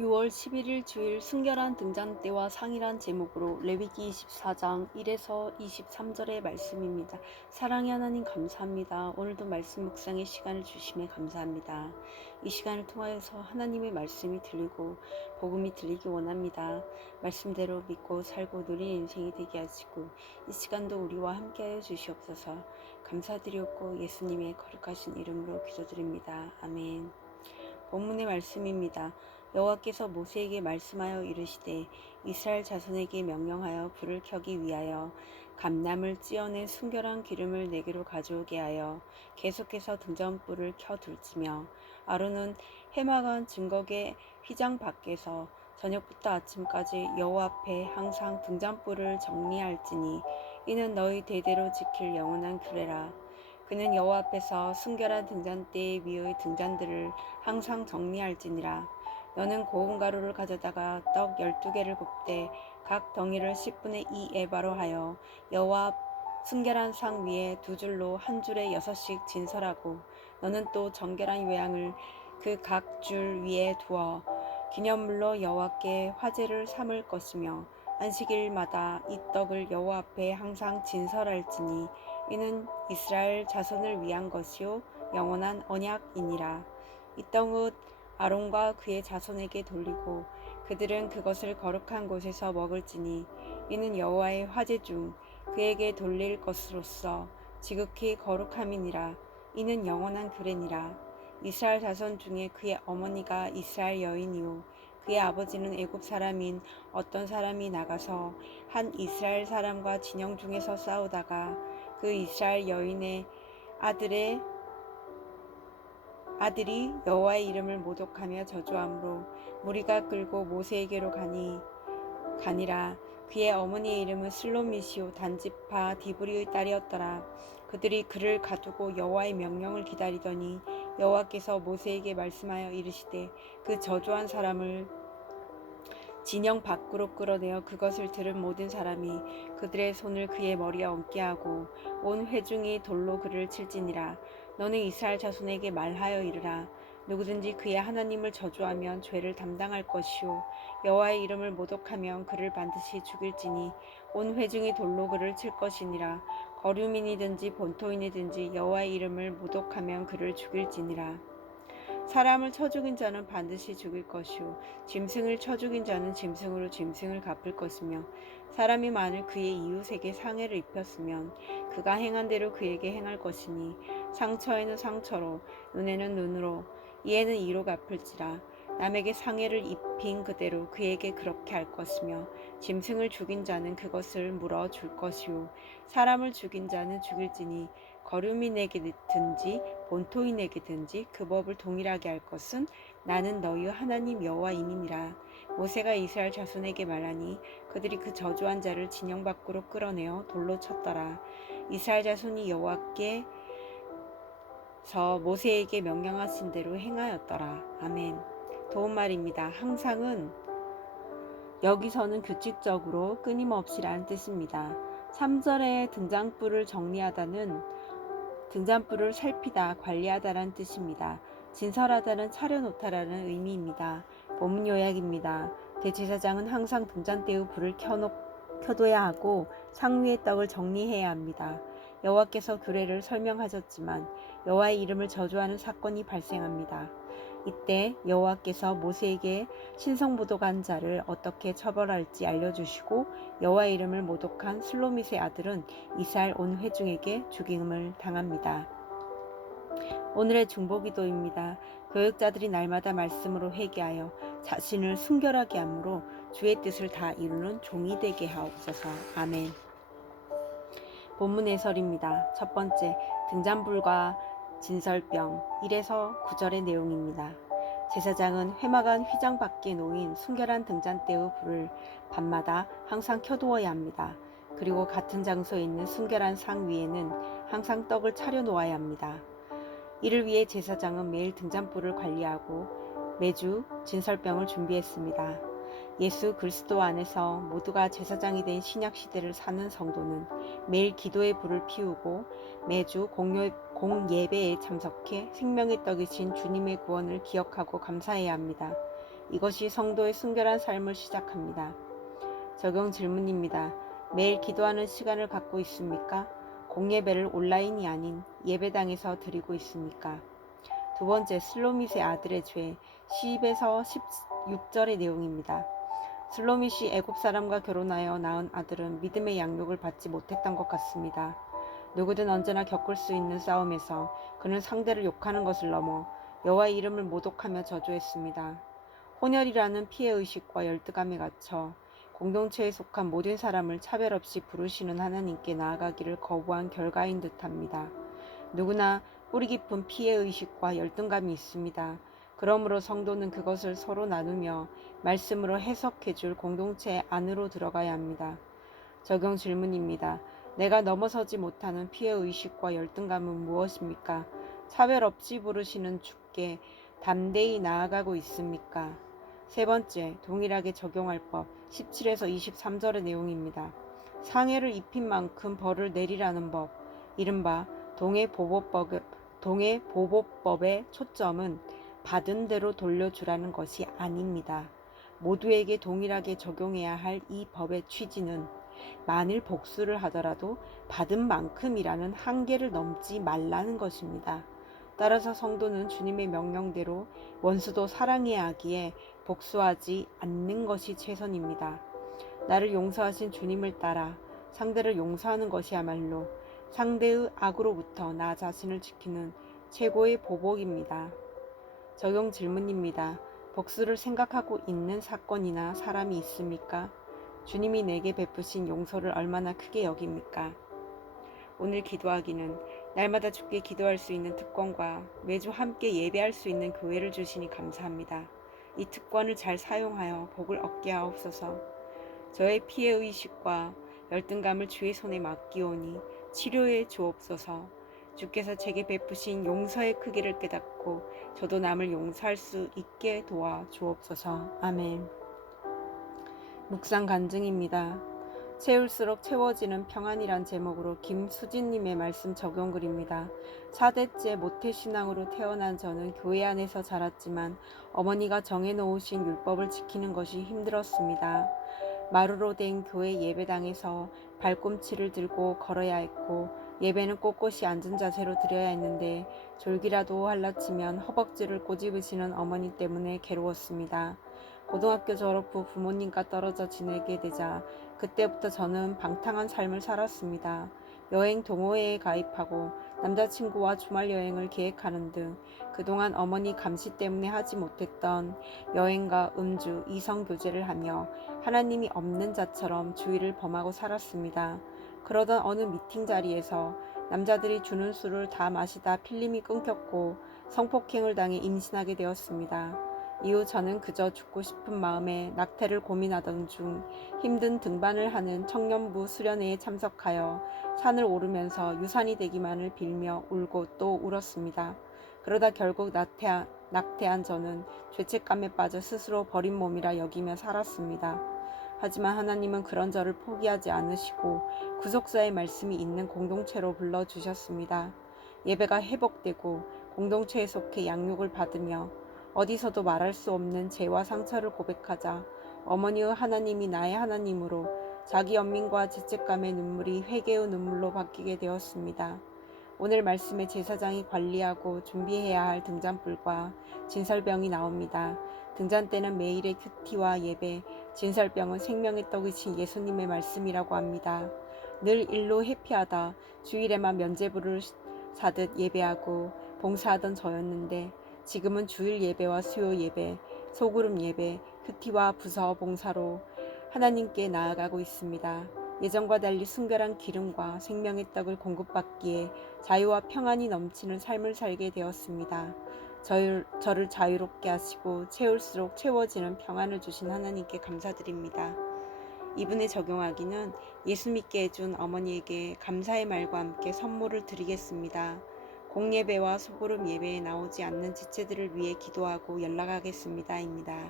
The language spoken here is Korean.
6월 11일 주일 순결한 등잔대와 상이란 제목으로 레위기 24장 1에서 23절의 말씀입니다. 사랑의 하나님 감사합니다. 오늘도 말씀 묵상의 시간을 주심에 감사합니다. 이 시간을 통하여서 하나님의 말씀이 들리고 복음이 들리기 원합니다. 말씀대로 믿고 살고 누린 인생이 되게 하시고 이 시간도 우리와 함께하여 주시옵소서. 감사드리옵고 예수님의 거룩하신 이름으로 기도드립니다. 아멘. 본문의 말씀입니다. 여호와께서 모세에게 말씀하여 이르시되 이스라엘 자손에게 명령하여 불을 켜기 위하여 감람을 찌어낸 순결한 기름을 내게로 가져오게 하여 계속해서 등잔불을 켜둘지며 아론은 해마간 증거계 휘장 밖에서 저녁부터 아침까지 여호와 앞에 항상 등잔불을 정리할지니 이는 너희 대대로 지킬 영원한 규례라. 그는 여호와 앞에서 순결한 등잔대 위의 등잔들을 항상 정리할지니라. 너는 고운 가루를 가져다가 떡 12개를 굽되 각 덩이를 10분의 2 에바로 하여 여호와 앞 순결한 상 위에 두 줄로 한 줄에 6씩 진설하고 너는 또 정결한 요양을 그 각 줄 위에 두어 기념물로 여호와께 화제를 삼을 것이며 안식일마다 이 떡을 여호와 앞에 항상 진설할지니 이는 이스라엘 자손을 위한 것이요 영원한 언약이니라. 이 떡은 아론과 그의 자손에게 돌리고 그들은 그것을 거룩한 곳에서 먹을지니 이는 여호와의 화제 중 그에게 돌릴 것으로서 지극히 거룩함이니라. 이는 영원한 규례니라. 이스라엘 자손 중에 그의 어머니가 이스라엘 여인이요 그의 아버지는 애굽 사람인 어떤 사람이 나가서 한 이스라엘 사람과 진영 중에서 싸우다가 그 이스라엘 여인의 아들이 여호와의 이름을 모독하며 저주함으로 무리가 끌고 모세에게로 가니라. 그의 어머니의 이름은 슬로미시오 단지파 디브리의 딸이었더라. 그들이 그를 가두고 여호와의 명령을 기다리더니 여호와께서 모세에게 말씀하여 이르시되 그 저주한 사람을 진영 밖으로 끌어내어 그것을 들은 모든 사람이 그들의 손을 그의 머리에 얹게 하고 온 회중이 돌로 그를 칠지니라. 너는 이스라엘 자손에게 말하여 이르라. 누구든지 그의 하나님을 저주하면 죄를 담당할 것이요 여호와의 이름을 모독하면 그를 반드시 죽일지니 온 회중이 돌로 그를 칠 것이니라. 거류민이든지 본토인이든지 여호와의 이름을 모독하면 그를 죽일지니라. 사람을 쳐 죽인 자는 반드시 죽일 것이요 짐승을 쳐 죽인 자는 짐승으로 짐승을 갚을 것이며 사람이 만일 그의 이웃에게 상해를 입혔으면 그가 행한 대로 그에게 행할 것이니 상처에는 상처로 눈에는 눈으로 이에는 이로 갚을지라. 남에게 상해를 입힌 그대로 그에게 그렇게 할 것이며 짐승을 죽인 자는 그것을 물어 줄 것이요 사람을 죽인 자는 죽일지니 거류민에게든지 본토인에게든지 그 법을 동일하게 할 것은 나는 너희 하나님 여호와임이니라. 모세가 이스라엘 자손에게 말하니 그들이 그 저주한 자를 진영 밖으로 끌어내어 돌로 쳤더라. 이스라엘 자손이 여호와께서 모세에게 명령하신 대로 행하였더라. 아멘. 도움말입니다. 항상은 여기서는 규칙적으로 끊임없이라는 뜻입니다. 3절에 등잔불을 정리하다는 등잔불을 살피다, 관리하다라는 뜻입니다. 진설하다는 차려놓다라는 의미입니다. 본문 요약입니다. 대제사장은 항상 등잔대의 불을 켜둬야 하고 상 위의 떡을 정리해야 합니다. 여호와께서 규례를 설명하셨지만 여호와의 이름을 저주하는 사건이 발생합니다. 이때 여호와께서 모세에게 신성모독한 자를 어떻게 처벌할지 알려주시고 여호와의 이름을 모독한 슬로밋의 아들은 이스라엘 온 회중에게 죽임을 당합니다. 오늘의 중보기도입니다. 교육자들이 날마다 말씀으로 회개하여 자신을 순결하게 함으로 주의 뜻을 다 이루는 종이 되게 하옵소서. 아멘. 본문 해설입니다. 첫 번째, 등잔불과 진설병 1에서 9절의 내용입니다. 제사장은 회막안 휘장 밖에 놓인 순결한 등잔대의 불을 밤마다 항상 켜두어야 합니다. 그리고 같은 장소에 있는 순결한 상 위에는 항상 떡을 차려 놓아야 합니다. 이를 위해 제사장은 매일 등잔불을 관리하고 매주 진설병을 준비했습니다. 예수 그리스도 안에서 모두가 제사장이 된 신약 시대를 사는 성도는 매일 기도의 불을 피우고 매주 공예배에 참석해 생명의 떡이신 주님의 구원을 기억하고 감사해야 합니다. 이것이 성도의 순결한 삶을 시작합니다. 적용 질문입니다. 매일 기도하는 시간을 갖고 있습니까? 공예배를 온라인이 아닌 예배당에서 드리고 있습니까? 두 번째, 슬로밋의 아들의 죄 10에서 16절의 내용입니다. 슬로밋이 애굽 사람과 결혼하여 낳은 아들은 믿음의 양육을 받지 못했던 것 같습니다. 누구든 언제나 겪을 수 있는 싸움에서 그는 상대를 욕하는 것을 넘어 여호와의 이름을 모독하며 저주했습니다. 혼혈이라는 피해의식과 열등감에 갇혀 공동체에 속한 모든 사람을 차별 없이 부르시는 하나님께 나아가기를 거부한 결과인 듯합니다. 누구나 뿌리 깊은 피해의식과 열등감이 있습니다. 그러므로 성도는 그것을 서로 나누며 말씀으로 해석해줄 공동체 안으로 들어가야 합니다. 적용 질문입니다. 내가 넘어서지 못하는 피해의식과 열등감은 무엇입니까? 차별 없이 부르시는 주께 담대히 나아가고 있습니까? 세 번째, 동일하게 적용할 법 17에서 23절의 내용입니다. 상해를 입힌 만큼 벌을 내리라는 법, 이른바 동해보복법의 초점은 받은 대로 돌려주라는 것이 아닙니다. 모두에게 동일하게 적용해야 할 이 법의 취지는 만일 복수를 하더라도 받은 만큼이라는 한계를 넘지 말라는 것입니다. 따라서 성도는 주님의 명령대로 원수도 사랑해야 하기에 복수하지 않는 것이 최선입니다. 나를 용서하신 주님을 따라 상대를 용서하는 것이야말로 상대의 악으로부터 나 자신을 지키는 최고의 보복입니다. 적용 질문입니다. 복수를 생각하고 있는 사건이나 사람이 있습니까? 주님이 내게 베푸신 용서를 얼마나 크게 여깁니까? 오늘 기도하기는 날마다 주께 기도할 수 있는 특권과 매주 함께 예배할 수 있는 교회를 주시니 감사합니다. 이 특권을 잘 사용하여 복을 얻게 하옵소서. 저의 피해의식과 열등감을 주의 손에 맡기오니 치료해 주옵소서. 주께서 제게 베푸신 용서의 크기를 깨닫고 저도 남을 용서할 수 있게 도와 주옵소서. 아멘. 묵상 간증입니다. 채울수록 채워지는 평안이란 제목으로 김수진님의 말씀 적용글입니다. 4대째 모태신앙으로 태어난 저는 교회 안에서 자랐지만 어머니가 정해놓으신 율법을 지키는 것이 힘들었습니다. 마루로 된 교회 예배당에서 발꿈치를 들고 걸어야 했고 예배는 꼿꼿이 앉은 자세로 드려야 했는데 졸기라도 할라치면 허벅지를 꼬집으시는 어머니 때문에 괴로웠습니다. 고등학교 졸업 후 부모님과 떨어져 지내게 되자 그때부터 저는 방탕한 삶을 살았습니다. 여행 동호회에 가입하고 남자친구와 주말 여행을 계획하는 등 그동안 어머니 감시 때문에 하지 못했던 여행과 음주, 이성 교제를 하며 하나님이 없는 자처럼 주의를 범하고 살았습니다. 그러던 어느 미팅 자리에서 남자들이 주는 술을 다 마시다 필름이 끊겼고 성폭행을 당해 임신하게 되었습니다. 이후 저는 그저 죽고 싶은 마음에 낙태를 고민하던 중 힘든 등반을 하는 청년부 수련회에 참석하여 산을 오르면서 유산이 되기만을 빌며 울고 또 울었습니다. 그러다 결국 낙태한 저는 죄책감에 빠져 스스로 버린 몸이라 여기며 살았습니다. 하지만 하나님은 그런 저를 포기하지 않으시고 구속사의 말씀이 있는 공동체로 불러주셨습니다. 예배가 회복되고 공동체에 속해 양육을 받으며 어디서도 말할 수 없는 죄와 상처를 고백하자 어머니의 하나님이 나의 하나님으로 자기 연민과 죄책감의 눈물이 회개의 눈물로 바뀌게 되었습니다. 오늘 말씀에 제사장이 관리하고 준비해야 할 등잔불과 진설병이 나옵니다. 등잔 때는 매일의 큐티와 예배, 진설병은 생명의 떡이신 예수님의 말씀이라고 합니다. 늘 일로 회피하다 주일에만 면죄부를 사듯 예배하고 봉사하던 저였는데 지금은 주일 예배와 수요 예배, 소그룹 예배, 큐티와 부서 봉사로 하나님께 나아가고 있습니다. 예전과 달리 순결한 기름과 생명의 떡을 공급받기에 자유와 평안이 넘치는 삶을 살게 되었습니다. 저를 자유롭게 하시고 채울수록 채워지는 평안을 주신 하나님께 감사드립니다. 이분에 적용하기는 예수 믿게 해준 어머니에게 감사의 말과 함께 선물을 드리겠습니다. 공예배와 소그룹 예배에 나오지 않는 지체들을 위해 기도하고 연락하겠습니다. 입니다.